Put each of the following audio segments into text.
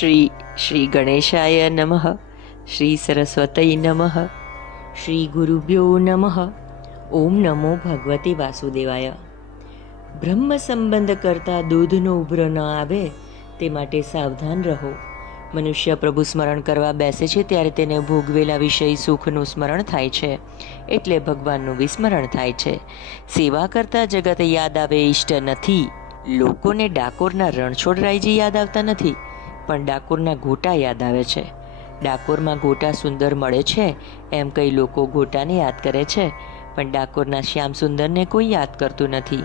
શ્રી શ્રી ગણેશાય નમઃ શ્રી સરસ્વતય નમઃ શ્રી ગુરુભ્યો નમઃ ઓમ નમો ભગવતે વાસુદેવાય બ્રહ્મ સંબંધ કરતા દૂધનો ઉભરો ન આવે તે માટે સાવધાન રહો। મનુષ્ય પ્રભુ સ્મરણ કરવા બેસે છે ત્યારે તેને ભોગવેલા વિષય સુખનું સ્મરણ થાય છે, એટલે ભગવાનનું વિસ્મરણ થાય છે। સેવા કરતા જગત યાદ આવે ઈષ્ટ નથી, લોકોને ડાકોરના રણછોડરાયજી યાદ આવતા નથી પણ ડાકોરના ગોટા યાદ આવે છે. ડાકોરમાં ગોટા સુંદર મળે છે, એમ કઈ લોકો ગોટાને યાદ કરે છે, પણ ડાકોરના શ્યામ સુંદરને કોઈ યાદ કરતું નથી.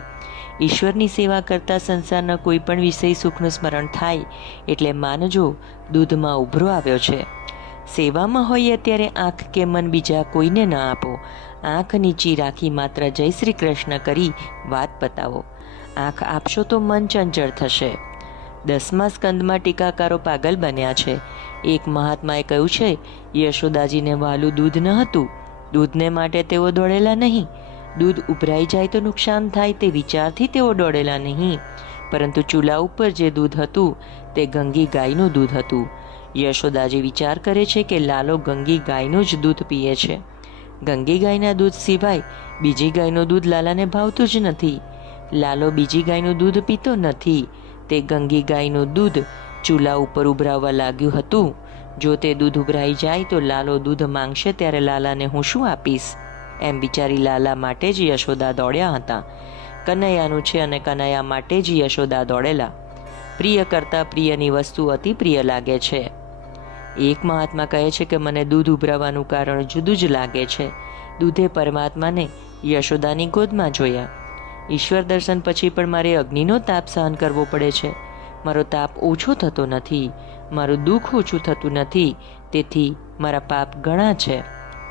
ઈશ્વરની સેવા કરતા સંસારના કોઈ પણ વિષય સુખનું સ્મરણ થાય, એટલે માનજો, દૂધમાં ઉભરો આવ્યો છે. સેવામાં હોઈએ ત્યારે આંખ કે મન બીજા કોઈને ન આપો. આંખ નીચી રાખી માત્ર જય શ્રી કૃષ્ણ કરી વાત પતાવો. આંખ આપશો તો મન ચંચળ થશે. દસમા સ્કંદમાં ટીકાકારો પાગલ બન્યા છે. એક મહાત્માએ કહ્યું છે, યશોદાજીને વાલું દૂધ ન હતું. દૂધને માટે તેઓ દોડેલા નહીં. દૂધ ઉભરાઈ જાય તો નુકસાન થાય તે વિચારથી તેઓ દોડેલા નહીં. પરંતુ ચૂલા ઉપર જે દૂધ હતું, તે ગંગી ગાયનું દૂધ હતું. યશોદાજી વિચાર કરે છે કે લાલો ગંગી ગાયનું જ દૂધ પીએ છે. ગંગી ગાયના દૂધ સિવાય બીજી ગાયનું દૂધ લાલાને ભાવતું જ નથી. લાલો બીજી ગાયનું દૂધ પીતો નથી. તે ગંગી ગાયનું દૂધ ચૂલા ઉપર ઉભરાવવા લાગ્યું હતું. જો તે દૂધ ઉભરાઈ જાય તો લાલો દૂધ માંગશે ત્યારે લાલાને હું શું આપીશ? એમ બિચારી લાલા માટે જ યશોદા દોડ્યા હતા. કનૈયાનું છે અને કનૈયા માટે જ યશોદા દોડેલા. પ્રિય કરતાં પ્રિયની વસ્તુ અતિ પ્રિય લાગે છે. એક મહાત્મા કહે છે કે મને દૂધ ઉભરાવાનું કારણ જુદું જ લાગે છે. દૂધે પરમાત્માને યશોદાની ગોદમાં જોયા. ઈશ્વર દર્શન પછી પણ મારે અગ્નિનો તાપ સહન કરવો પડે છે. મારો તાપ ઓછો થતો નથી, મારું દુઃખ ઓછું થતું નથી, તેથી મારા પાપ ઘણા છે.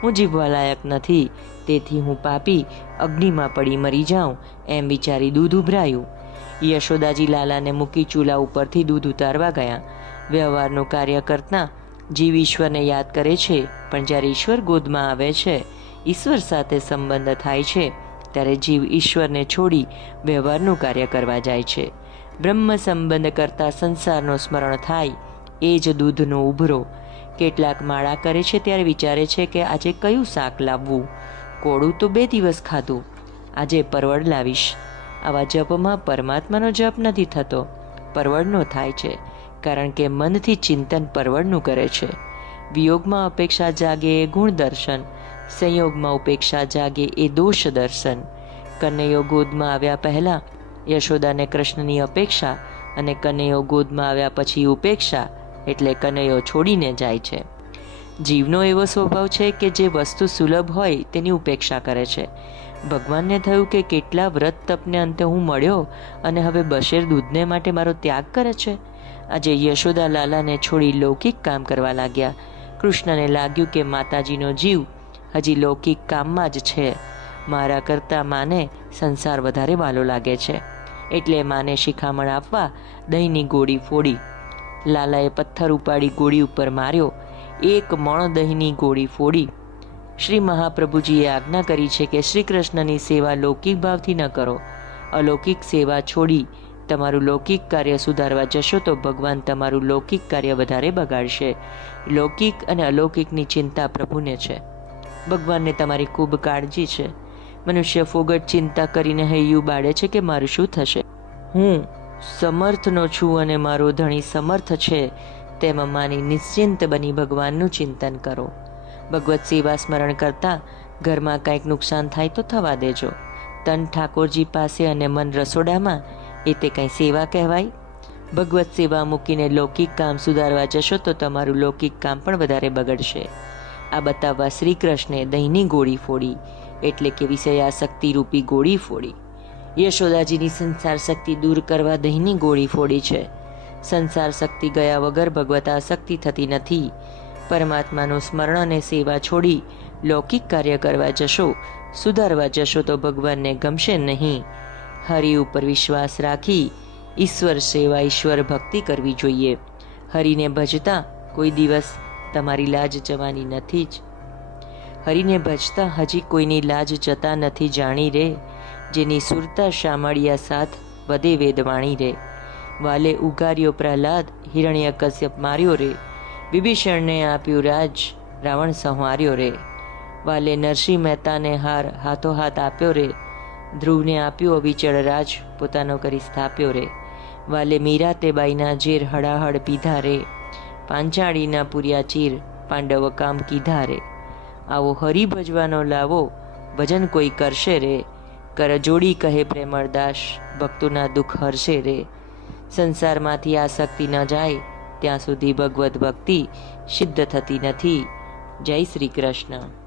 હું જીવવા લાયક નથી, તેથી હું પાપી અગ્નિમાં પડી મરી જાઉં, એમ વિચારી દૂધ ઉભરાયું. યશોદાજી લાલાને મૂકી ચૂલા ઉપરથી દૂધ ઉતારવા ગયા. વ્યવહારનું કાર્ય કરતાં જીવ ઈશ્વરને યાદ કરે છે, પણ જ્યારે ઈશ્વર ગોદમાં આવે છે, ઈશ્વર સાથે સંબંધ થાય છે ત્યારે જીવ ઈશ્વરને છોડી વ્યવહારનું કાર્ય કરવા જાય છે. બ્રહ્મ સંબંધ કરતાં સંસારનું સ્મરણ થાય, એ જ દૂધનો ઉભરો. કેટલાક માળા કરે છે ત્યારે વિચારે છે કે આજે કયું શાક લાવવું? કોળું તો બે દિવસ ખાધું. આજે પરવળ લાવીશ. આવા જપમાં પરમાત્માનો જપ નથી થતો. પરવળનો થાય છે, કારણ કે મનથી ચિંતન પરવળનું કરે છે. વિયોગમાં અપેક્ષા જાગે ગુણ દર્શન સંયોગમાં ઉપેક્ષા જાગે એ દોષ દર્શન. કનૈયો ગોદમાં આવ્યા પહેલાં યશોદાને કૃષ્ણની અપેક્ષા અને કનૈયો ગોદમાં આવ્યા પછી ઉપેક્ષા એટલે કનૈયો છોડીને જાય છે. જીવનો એવો સ્વભાવ છે કે જે વસ્તુ સુલભ હોય તેની ઉપેક્ષા કરે છે. ભગવાનને થયું કે કેટલા વ્રત તપને અંતે હું મળ્યો અને હવે બશેર દૂધને માટે મારો ત્યાગ કરે છે? આજે યશોદા લાલાને છોડી લૌકિક કામ કરવા લાગ્યા. કૃષ્ણને લાગ્યું કે માતાજીનો જીવ હજી લૌકિક કામમાં જ છે. મારા કરતાં માને સંસાર વધારે વાલો લાગે છે. એટલે માને શિખામણ આપવા દહીંની ગોળી ફોડી. લાલાએ પથ્થર ઉપાડી ગોળી ઉપર માર્યો. એક મણ દહીંની ગોળી ફોડી. શ્રી મહાપ્રભુજીએ આજ્ઞા કરી છે કે શ્રી કૃષ્ણની સેવા લૌકિક ભાવથી ન કરો. અલૌકિક સેવા છોડી તમારું લૌકિક કાર્ય સુધારવા જશો તો ભગવાન તમારું લૌકિક કાર્ય વધારે બગાડશે. લૌકિક અને અલૌકિકની ચિંતા પ્રભુને છે. ભગવાનને તમારી ખૂબ કાળજી છે. મનુષ્ય ફોગટ ચિંતા કરીને હૈયું બાળે છે કે મારું શું થશે? હું સમર્થનો છું અને મારો ધણી સમર્થ છે. તેમાં માની નિશ્ચિંત બની ભગવાનનું ચિંતન કરો. ભગવત સેવા સ્મરણ કરતાં ઘરમાં કંઈક નુકસાન થાય તો થવા દેજો. તન ઠાકોરજી પાસે અને મન રસોડામાં એ તે કંઈ સેવા કહેવાય? ભગવત સેવા મૂકીને લૌકિક કામ સુધારવા જશો તો તમારું લૌકિક કામ પણ વધારે બગડશે. આ બતાવવા શ્રી કૃષ્ણે દહીંની ગોળી ફોડી, એટલે કે વિષયાશક્તિ રૂપી ગોળી ફોડી. યશોદાજીની સંસાર શક્તિ દૂર કરવા દહીંની ગોળી ફોડી છે. સંસાર શક્તિ ગયા વગર ભગવત શક્તિ થતી નથી. પરમાત્માનું સ્મરણ અને સેવા છોડી લૌકિક કાર્ય કરવા જશો, સુધારવા જશો તો ભગવાનને ગમશે નહીં. હરિ ઉપર વિશ્વાસ રાખી ઈશ્વર સેવા ઈશ્વર ભક્તિ કરવી જોઈએ. હરિને ભજતા કોઈ દિવસ તમારી લાજ જવાની નથી જ. હરિને ભજતા હજી કોઈની લાજ જતા નથી જાણી રે. જેની સુરતા શામળિયા સાથ વધે વેદવાણી રે. વાલે ઉગાર્યો પ્રહલાદ, હિરણ્ય કશ્યપ માર્યો રે. વિભીષણને આપ્યું રાજ, રાવણ સંહાર્યો રે. વાલે નરસિંહ મહેતાને હાર હાથોહાથ આપ્યો રે. ધ્રુવને આપ્યું અવિચળ રાજ, પોતાનો કરી સ્થાપ્યો રે. વાલે મીરા તે બાઈના ઝેર હડાહડ પીધા રે. પાંચાળીના પૂર્યા ચીર, પાંડવ કામ કીધા રે આવો હરિ ભજવાનો લાવો, ભજન કોઈ કરશે રે. કરજોડી કહે પ્રેમળદાસ, ભક્તોના દુઃખ હરશે રે. સંસારમાંથી આસક્તિ ન જાય, ત્યાં સુધી ભગવત ભક્તિ સિદ્ધ થતી નથી. જય શ્રી કૃષ્ણ.